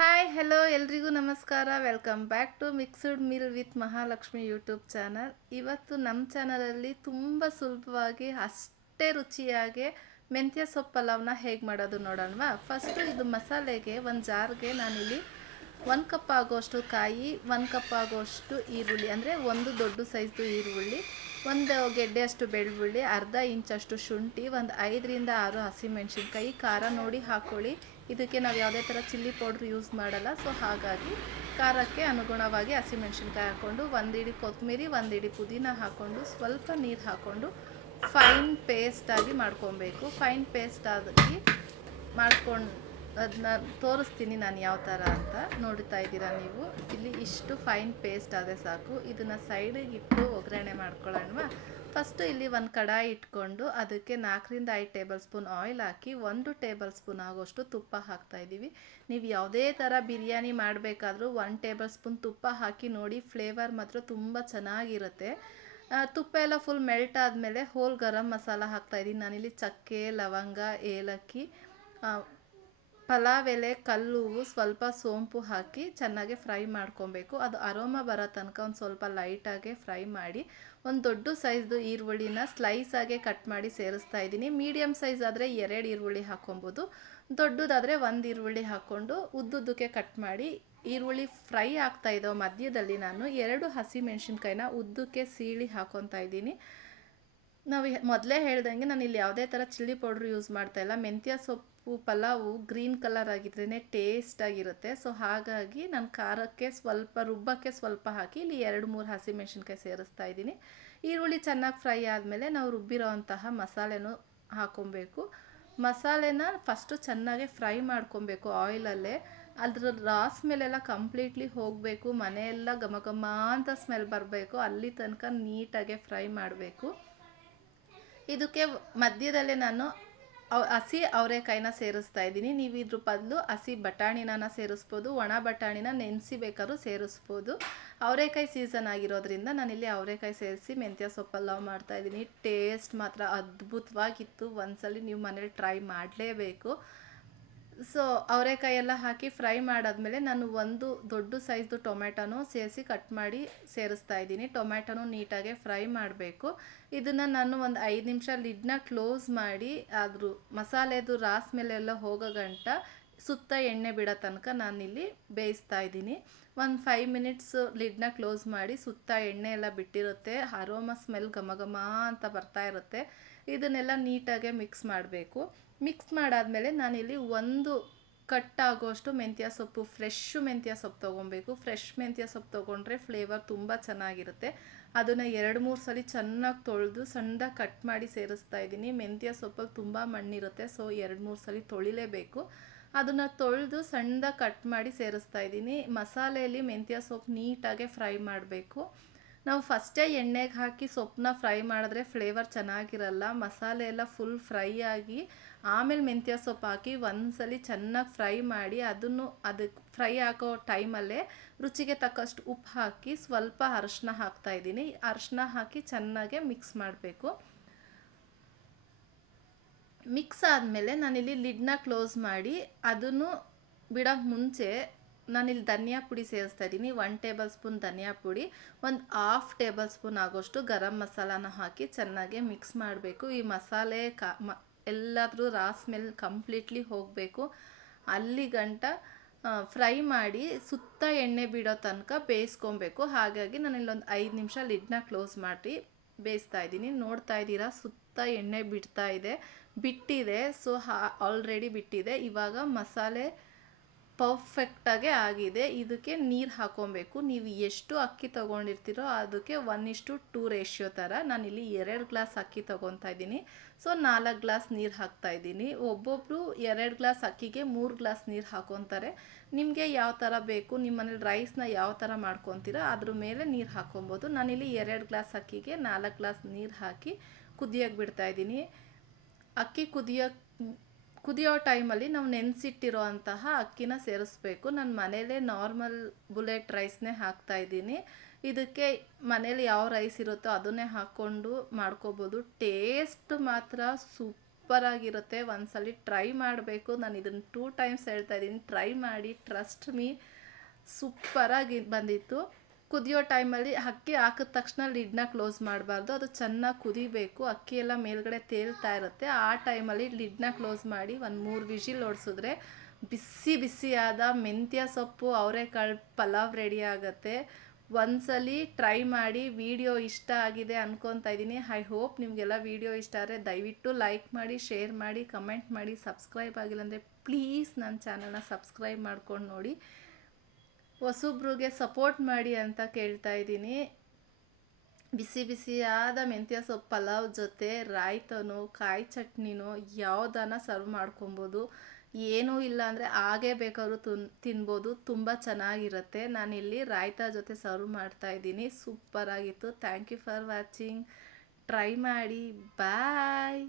Hi hello ಎಲ್ರಿಗೂ ನಮಸ್ಕಾರ. Welcome back to mixed meal with Mahalakshmi YouTube channel. ಇವತ್ತು ನಮ್ಮ ಚಾನಲಲ್ಲಿ ತುಂಬ ಸುಲಭವಾಗಿ ಅಷ್ಟೇ ರುಚಿಯಾಗಿ ಮೆಂತ್ಯ ಸೊಪ್ಪು ಪಲಾವ್ನ ಹೇಗೆ ಮಾಡೋದು ನೋಡೋಣವಾ. ಫಸ್ಟು ಇದು ಮಸಾಲೆಗೆ ಒಂದು ಜಾರ್ಗೆ ನಾನಿಲ್ಲಿ 1 ಕಪ್ ಆಗೋಷ್ಟು ಕಾಯಿ, 1 ಕಪ್ ಆಗೋಷ್ಟು ಈರುಳ್ಳಿ, ಅಂದರೆ ಒಂದು ದೊಡ್ಡ ಸೈಜ್ದು ಈರುಳ್ಳಿ, ಒಂದು ಗೆಡ್ಡೆಯಷ್ಟು ಬೆಳ್ಳುಳ್ಳಿ, ಅರ್ಧ ಇಂಚಷ್ಟು ಶುಂಠಿ, ಒಂದು 5ರಿಂದ 6 ಹಸಿಮೆಣಸಿನ್ಕಾಯಿ. ಖಾರ ನೋಡಿ ಹಾಕ್ಕೊಳ್ಳಿ. ಇದಕ್ಕೆ ನಾವು ಯಾವುದೇ ಥರ ಚಿಲ್ಲಿ ಪೌಡ್ರ್ ಯೂಸ್ ಮಾಡಲ್ಲ. ಸೊ ಹಾಗಾಗಿ ಖಾರಕ್ಕೆ ಅನುಗುಣವಾಗಿ ಹಸಿಮೆಣಸಿನ್ಕಾಯಿ ಹಾಕ್ಕೊಂಡು, ಒಂದು ಹಿಡಿ ಕೊತ್ತಂಬರಿ, ಒಂದು ಹಿಡಿ ಪುದೀನ ಹಾಕ್ಕೊಂಡು, ಸ್ವಲ್ಪ ನೀರು ಹಾಕ್ಕೊಂಡು ಫೈನ್ ಪೇಸ್ಟಾಗಿ ಮಾಡ್ಕೊಬೇಕು. ಫೈನ್ ಪೇಸ್ಟ್ ಆಗಿ ಮಾಡ್ಕೊಂಡು ಅದನ್ನ ತೋರಿಸ್ತೀನಿ ನಾನು ಯಾವ ಥರ ಅಂತ. ನೋಡ್ತಾ ಇದ್ದೀರಾ ನೀವು ಇಲ್ಲಿ. ಇಷ್ಟು ಫೈನ್ ಪೇಸ್ಟ್ ಆದರೆ ಸಾಕು. ಇದನ್ನು ಸೈಡಿಗೆ ಇಟ್ಟು ಒಗ್ಗರಣೆ ಮಾಡ್ಕೊಳ್ಳೋಣವಾ. ಫಸ್ಟು ಇಲ್ಲಿ ಒಂದು ಕಡಾಯಿ ಇಟ್ಕೊಂಡು ಅದಕ್ಕೆ 4ರಿಂದ 5 ಟೇಬಲ್ ಸ್ಪೂನ್ ಆಯಿಲ್ ಹಾಕಿ 1 ಟೇಬಲ್ ಸ್ಪೂನ್ ಆಗೋಷ್ಟು ತುಪ್ಪ ಹಾಕ್ತಾಯಿದ್ದೀವಿ. ನೀವು ಯಾವುದೇ ಥರ ಬಿರಿಯಾನಿ ಮಾಡಬೇಕಾದ್ರೂ 1 ಟೇಬಲ್ ಸ್ಪೂನ್ ತುಪ್ಪ ಹಾಕಿ ನೋಡಿ. ಫ್ಲೇವರ್ ಮಾತ್ರ ತುಂಬ ಚೆನ್ನಾಗಿರುತ್ತೆ. ತುಪ್ಪ ಎಲ್ಲ ಫುಲ್ ಮೆಲ್ಟ್ ಆದಮೇಲೆ ಹೋಲ್ ಗರಂ ಮಸಾಲ ಹಾಕ್ತಾಯಿದ್ದೀನಿ ನಾನಿಲ್ಲಿ. ಚಕ್ಕೆ, ಲವಂಗ, ಏಲಕ್ಕಿ, ಪಲಾವ್ ಎಲೆ, ಕಲ್ಲುವು, ಸ್ವಲ್ಪ ಸೋಂಪು ಹಾಕಿ ಚೆನ್ನಾಗಿ ಫ್ರೈ ಮಾಡ್ಕೊಬೇಕು. ಅದು ಅರೋಮಾ ಬರೋ ತನಕ ಒಂದು ಸ್ವಲ್ಪ ಲೈಟಾಗೆ ಫ್ರೈ ಮಾಡಿ ಒಂದು ದೊಡ್ಡ ಸೈಜ್ದು ಈರುಳ್ಳಿನ ಸ್ಲೈಸಾಗೆ ಕಟ್ ಮಾಡಿ ಸೇರಿಸ್ತಾ ಇದ್ದೀನಿ. ಮೀಡಿಯಮ್ ಸೈಜ್ ಆದರೆ 2 ಈರುಳ್ಳಿ ಹಾಕ್ಕೊಬೋದು. ದೊಡ್ಡದಾದರೆ 1 ಈರುಳ್ಳಿ ಹಾಕ್ಕೊಂಡು ಉದ್ದುದ್ದಕ್ಕೆ ಕಟ್ ಮಾಡಿ. ಈರುಳ್ಳಿ ಫ್ರೈ ಆಗ್ತಾ ಇದ್ದೋ ಮಧ್ಯದಲ್ಲಿ ನಾನು 2 ಹಸಿಮೆಣ್ಸಿನ್ಕಾಯಿನ ಉದ್ದಕ್ಕೆ ಸೀಳಿ ಹಾಕ್ಕೊತಾ ಇದ್ದೀನಿ. ನಾವು ಮೊದಲೇ ಹೇಳ್ದಂಗೆ ನಾನು ಇಲ್ಲಿ ಯಾವುದೇ ಥರ ಚಿಲ್ಲಿ ಪೌಡ್ರ್ ಯೂಸ್ ಮಾಡ್ತಾಯಿಲ್ಲ. ಮೆಂತ್ಯ ಸೊಪ್ಪು ಪಲಾವು ಗ್ರೀನ್ ಕಲರ್ ಆಗಿದ್ರೇ ಟೇಸ್ಟಾಗಿರುತ್ತೆ. ಸೊ ಹಾಗಾಗಿ ನಾನು ಖಾರಕ್ಕೆ ಸ್ವಲ್ಪ, ರುಬ್ಬಕ್ಕೆ ಸ್ವಲ್ಪ ಹಾಕಿ ಇಲ್ಲಿ 2-3 ಹಸಿಮೆಣ್ಸಿನ್ಕಾಯಿ ಸೇರಿಸ್ತಾ ಇದ್ದೀನಿ. ಈರುಳ್ಳಿ ಚೆನ್ನಾಗಿ ಫ್ರೈ ಆದಮೇಲೆ ನಾವು ರುಬ್ಬಿರೋ ಅಂತಹ ಮಸಾಲೆನೂ ಹಾಕ್ಕೊಬೇಕು. ಮಸಾಲೆನ ಫಸ್ಟು ಚೆನ್ನಾಗಿ ಫ್ರೈ ಮಾಡ್ಕೊಬೇಕು ಆಯಿಲಲ್ಲೇ. ಅದ್ರ ರಾಸ್ ಮೇಲೆಲ್ಲ ಕಂಪ್ಲೀಟ್ಲಿ ಹೋಗಬೇಕು. ಮನೆಯೆಲ್ಲ ಘಮ ಘಮ ಅಂತ ಸ್ಮೆಲ್ ಬರಬೇಕು. ಅಲ್ಲಿ ತನಕ ನೀಟಾಗೆ ಫ್ರೈ ಮಾಡಬೇಕು. ಇದಕ್ಕೆ ಮಧ್ಯದಲ್ಲೇ ನಾನು ಹಸಿ ಅವರೆಕಾಯಿನ ಸೇರಿಸ್ತಾ ಇದ್ದೀನಿ. ನೀವು ಇದ್ರ ಬದಲು ಹಸಿ ಬಟಾಣಿನ ಸೇರಿಸ್ಬೋದು, ಒಣ ಬಟಾಣಿನ ನೆನೆಸಿ ಬೇಕಾದ್ರೂ ಸೇರಿಸ್ಬೋದು. ಅವರೆಕಾಯಿ ಸೀಸನ್ ಆಗಿರೋದ್ರಿಂದ ನಾನಿಲ್ಲಿ ಅವರೆಕಾಯಿ ಸೇರಿಸಿ ಮೆಂತ್ಯ ಸೊಪ್ಪು ಪಲಾವ್ ಮಾಡ್ತಾಯಿದ್ದೀನಿ. ಟೇಸ್ಟ್ ಮಾತ್ರ ಅದ್ಭುತವಾಗಿತ್ತು. ಒಂದ್ಸಲಿ ನೀವು ಮನೇಲಿ ಟ್ರೈ ಮಾಡಲೇಬೇಕು. ಸೊ ಅವರೆಕಾಯಿ ಎಲ್ಲ ಹಾಕಿ ಫ್ರೈ ಮಾಡಾದ್ಮೇಲೆ ನಾನು ಒಂದು ದೊಡ್ಡ ಸೈಜ್ದು ಟೊಮೆಟೊನೂ ಸೇರಿಸಿ ಕಟ್ ಮಾಡಿ ಸೇರಿಸ್ತಾ ಇದ್ದೀನಿ. ಟೊಮೆಟೊನೂ ನೀಟಾಗಿ ಫ್ರೈ ಮಾಡಬೇಕು. ಇದನ್ನು ನಾನು ಒಂದು 5 ನಿಮಿಷ ಲಿಡ್ನ ಕ್ಲೋಸ್ ಮಾಡಿ ಅದ್ರ ಮಸಾಲೆದು ರಾಸ್ ಮೇಲೆಲ್ಲ ಹೋಗೋ ಗಂಟ ಸುತ್ತ ಎಣ್ಣೆ ಬಿಡೋ ತನಕ ನಾನಿಲ್ಲಿ ಬೇಯಿಸ್ತಾ ಇದ್ದೀನಿ. ಒಂದು 5 ಮಿನಿಟ್ಸ್ ಲಿಡ್ನ ಕ್ಲೋಸ್ ಮಾಡಿ, ಸುತ್ತ ಎಣ್ಣೆ ಎಲ್ಲ ಬಿಟ್ಟಿರುತ್ತೆ, ಅರೋಮಾ ಸ್ಮೆಲ್ ಘಮ ಘಮ ಅಂತ ಬರ್ತಾ ಇರುತ್ತೆ. ಇದನ್ನೆಲ್ಲ ನೀಟಾಗೆ ಮಿಕ್ಸ್ ಮಾಡಬೇಕು. ಮಿಕ್ಸ್ ಮಾಡಾದಮೇಲೆ ನಾನಿಲ್ಲಿ ಒಂದು ಕಟ್ಟಾಗೋಷ್ಟು ಮೆಂತ್ಯ ಸೊಪ್ಪು, ಫ್ರೆಶ್ ಮೆಂತ್ಯ ಸೊಪ್ಪು ತೊಗೊಬೇಕು. ಫ್ರೆಶ್ ಮೆಂತ್ಯ ಸೊಪ್ಪು ತೊಗೊಂಡ್ರೆ ಫ್ಲೇವರ್ ತುಂಬ ಚೆನ್ನಾಗಿರುತ್ತೆ. ಅದನ್ನು 2-3 ಸಲ ಚೆನ್ನಾಗಿ ತೊಳೆದು ಸಣ್ಣದಾಗಿ ಕಟ್ ಮಾಡಿ ಸೇರಿಸ್ತಾ ಇದ್ದೀನಿ. ಮೆಂತ್ಯ ಸೊಪ್ಪಲ್ಲಿ ತುಂಬ ಮಣ್ಣಿರುತ್ತೆ. ಸೊ 2-3 ಸಲ ತೊಳಿಲೇಬೇಕು. ಅದನ್ನು ತೊಳೆದು ಸಣ್ಣದಾಗಿ ಕಟ್ ಮಾಡಿ ಸೇರಿಸ್ತಾ ಇದ್ದೀನಿ. ಮಸಾಲೆಯಲ್ಲಿ ಮೆಂತ್ಯ ಸೊಪ್ಪು ನೀಟಾಗೆ ಫ್ರೈ ಮಾಡಬೇಕು. ನಾವು ಫಸ್ಟೇ ಎಣ್ಣೆಗೆ ಹಾಕಿ ಸೊಪ್ಪನ್ನ ಫ್ರೈ ಮಾಡಿದ್ರೆ ಫ್ಲೇವರ್ ಚೆನ್ನಾಗಿರಲ್ಲ. ಮಸಾಲೆ ಎಲ್ಲ ಫುಲ್ ಫ್ರೈ ಆಗಿ ಆಮೇಲೆ ಮೆಂತ್ಯ ಸೊಪ್ಪು ಹಾಕಿ ಒಂದ್ಸಲಿ ಚೆನ್ನಾಗಿ ಫ್ರೈ ಮಾಡಿ ಅದಕ್ಕೆ ಫ್ರೈ ಆಗೋ ಟೈಮಲ್ಲೇ ರುಚಿಗೆ ತಕ್ಕಷ್ಟು ಉಪ್ಪು ಹಾಕಿ ಸ್ವಲ್ಪ ಅರಶಿನ ಹಾಕ್ತಾಯಿದ್ದೀನಿ. ಅರಶಿನ ಹಾಕಿ ಚೆನ್ನಾಗೆ ಮಿಕ್ಸ್ ಮಾಡಬೇಕು. ಮಿಕ್ಸ್ ಆದಮೇಲೆ ನಾನಿಲ್ಲಿ ಲಿಡ್ನ ಕ್ಲೋಸ್ ಮಾಡಿ ಅದನ್ನು ಬಿಡೋಕ್ಕೆ ಮುಂಚೆ ನಾನಿಲ್ಲಿ ಧನಿಯಾ ಪುಡಿ ಸೇರಿಸ್ತಾ ಇದ್ದೀನಿ. 1 ಟೇಬಲ್ ಸ್ಪೂನ್ ಧನಿಯಾ ಪುಡಿ, ಒಂದು 1/2 ಟೇಬಲ್ ಸ್ಪೂನ್ ಆಗೋಷ್ಟು ಗರಂ ಮಸಾಲಾನ ಹಾಕಿ ಚೆನ್ನಾಗಿ ಮಿಕ್ಸ್ ಮಾಡಬೇಕು. ಈ ಮಸಾಲೆ ಎಲ್ಲಾದರೂ ರಾಸ್ ಮೇಲೆ ಕಂಪ್ಲೀಟ್ಲಿ ಹೋಗಬೇಕು. ಅಲ್ಲಿ ಗಂಟ ಫ್ರೈ ಮಾಡಿ ಸುತ್ತ ಎಣ್ಣೆ ಬಿಡೋ ತನಕ ಬೇಯಿಸ್ಕೊಬೇಕು. ಹಾಗಾಗಿ ನಾನು ಇಲ್ಲೊಂದು 5 ನಿಮಿಷ ಲಿಡ್ನ ಕ್ಲೋಸ್ ಮಾಡಿ ಬೇಯಿಸ್ತಾ ಇದ್ದೀನಿ. ನೋಡ್ತಾ ಇದ್ದೀರಾ, ಸುತ್ತ ಎಣ್ಣೆ ಬಿಟ್ಟಿದೆ. ಸೊ ಆಲ್ರೆಡಿ ಬಿಟ್ಟಿದೆ. ಇವಾಗ ಮಸಾಲೆ ಪರ್ಫೆಕ್ಟಾಗೆ ಆಗಿದೆ. ಇದಕ್ಕೆ ನೀರು ಹಾಕ್ಕೊಬೇಕು. ನೀವು ಎಷ್ಟು ಅಕ್ಕಿ ತೊಗೊಂಡಿರ್ತೀರೋ ಅದಕ್ಕೆ 1:2 ರೇಷಿಯೋ ಥರ. ನಾನಿಲ್ಲಿ 2 ಗ್ಲಾಸ್ ಅಕ್ಕಿ ತೊಗೊತಾ ಇದ್ದೀನಿ. ಸೊ 4 ಗ್ಲಾಸ್ ನೀರು ಹಾಕ್ತಾಯಿದ್ದೀನಿ. ಒಬ್ಬೊಬ್ಬರು 2 ಗ್ಲಾಸ್ ಅಕ್ಕಿಗೆ 3 ಗ್ಲಾಸ್ ನೀರು ಹಾಕ್ಕೊತಾರೆ. ನಿಮಗೆ ಯಾವ ಥರ ಬೇಕು, ನಿಮ್ಮ ಮನೇಲಿ ರೈಸ್ನ ಯಾವ ಥರ ಮಾಡ್ಕೊತೀರೋ ಅದ್ರ ಮೇಲೆ ನೀರು ಹಾಕ್ಕೊಬೋದು. ನಾನಿಲ್ಲಿ 2 ಗ್ಲಾಸ್ ಅಕ್ಕಿಗೆ 4 ಗ್ಲಾಸ್ ನೀರು ಹಾಕಿ ಕುದಿಯೋಕ್ಕೆ ಬಿಡ್ತಾಯಿದ್ದೀನಿ. ಅಕ್ಕಿ ಕುದಿಯೋ ಟೈಮಲ್ಲಿ ನಾವು ನೆನೆಸಿಟ್ಟಿರೋ ಅಂತಹ ಅಕ್ಕಿನ ಸೇರಿಸ್ಬೇಕು. ನಾನು ಮನೇಲೇ ನಾರ್ಮಲ್ ಬುಲೆಟ್ ರೈಸ್ನೇ ಹಾಕ್ತಾಯಿದ್ದೀನಿ. ಇದಕ್ಕೆ ಮನೇಲಿ ಯಾವ ರೈಸ್ ಇರುತ್ತೋ ಅದನ್ನೇ ಹಾಕ್ಕೊಂಡು ಮಾಡ್ಕೋಬೋದು. ಟೇಸ್ಟ್ ಮಾತ್ರ ಸೂಪರಾಗಿರುತ್ತೆ. ಒಂದ್ಸಲಿ ಟ್ರೈ ಮಾಡಬೇಕು. ನಾನು ಇದನ್ನು 2 ಟೈಮ್ಸ್ ಹೇಳ್ತಾ ಇದ್ದೀನಿ, ಟ್ರೈ ಮಾಡಿ, ಟ್ರಸ್ಟ್ ಮೀ. ಸೂಪರಾಗಿ ಬಂದಿತ್ತು. ಕುದಿಯೋ ಟೈಮಲ್ಲಿ ಅಕ್ಕಿ ಹಾಕಿದ ತಕ್ಷಣ ಲಿಡ್ನ ಕ್ಲೋಸ್ ಮಾಡಬಾರ್ದು, ಅದು ಚೆನ್ನಾಗಿ ಕುದಿಬೇಕು. ಅಕ್ಕಿ ಎಲ್ಲ ಮೇಲ್ಗಡೆ ತೇಲ್ತಾ ಇರುತ್ತೆ. ಆ ಟೈಮಲ್ಲಿ ಲಿಡ್ನ ಕ್ಲೋಸ್ ಮಾಡಿ ಒಂದು 3 ವಿಷಿಲ್ ಹೊಡ್ಸಿದ್ರೆ ಬಿಸಿ ಬಿಸಿಯಾದ ಮೆಂತ್ಯ ಸೊಪ್ಪು ಅವರೆಕಾಳು ಪಲಾವ್ ರೆಡಿ ಆಗುತ್ತೆ. ಒಂದ್ಸಲಿ ಟ್ರೈ ಮಾಡಿ. ವಿಡಿಯೋ ಇಷ್ಟ ಆಗಿದೆ ಅನ್ಕೊತಾ ಇದ್ದೀನಿ. ಐ ಹೋಪ್ ನಿಮಗೆಲ್ಲ ವಿಡಿಯೋ ಇಷ್ಟ ಆದರೆ ದಯವಿಟ್ಟು ಲೈಕ್ ಮಾಡಿ, ಶೇರ್ ಮಾಡಿ, ಕಮೆಂಟ್ ಮಾಡಿ. ಸಬ್ಸ್ಕ್ರೈಬ್ ಆಗಿಲ್ಲ ಅಂದರೆ ಪ್ಲೀಸ್ ನನ್ನ ಚಾನಲ್ನ ಸಬ್ಸ್ಕ್ರೈಬ್ ಮಾಡ್ಕೊಂಡು ನೋಡಿ. ಹೊಸಬ್ರಿಗೆ ಸಪೋರ್ಟ್ ಮಾಡಿ ಅಂತ ಕೇಳ್ತಾ ಇದ್ದೀನಿ. ಬಿಸಿ ಬಿಸಿಯಾದ ಮೆಂತ್ಯ ಸೊಪ್ಪು ಪಲಾವ್ ಜೊತೆ ರಾಯ್ತನೋ ಕಾಯಿ ಚಟ್ನಿನೋ ಯಾವುದನ್ನ ಸರ್ವ್ ಮಾಡ್ಕೊಬೋದು. ಏನೂ ಇಲ್ಲ ಅಂದರೆ ಹಾಗೇ ಬೇಕಾದ್ರೂ ತಿನ್ಬೋದು. ತುಂಬ ಚೆನ್ನಾಗಿರುತ್ತೆ. ನಾನಿಲ್ಲಿ ರಾಯ್ತ ಜೊತೆ ಸರ್ವ್ ಮಾಡ್ತಾ ಇದ್ದೀನಿ. ಸೂಪರಾಗಿತ್ತು. Thank you for watching. Try ಮಾಡಿ. ಬಾಯ್.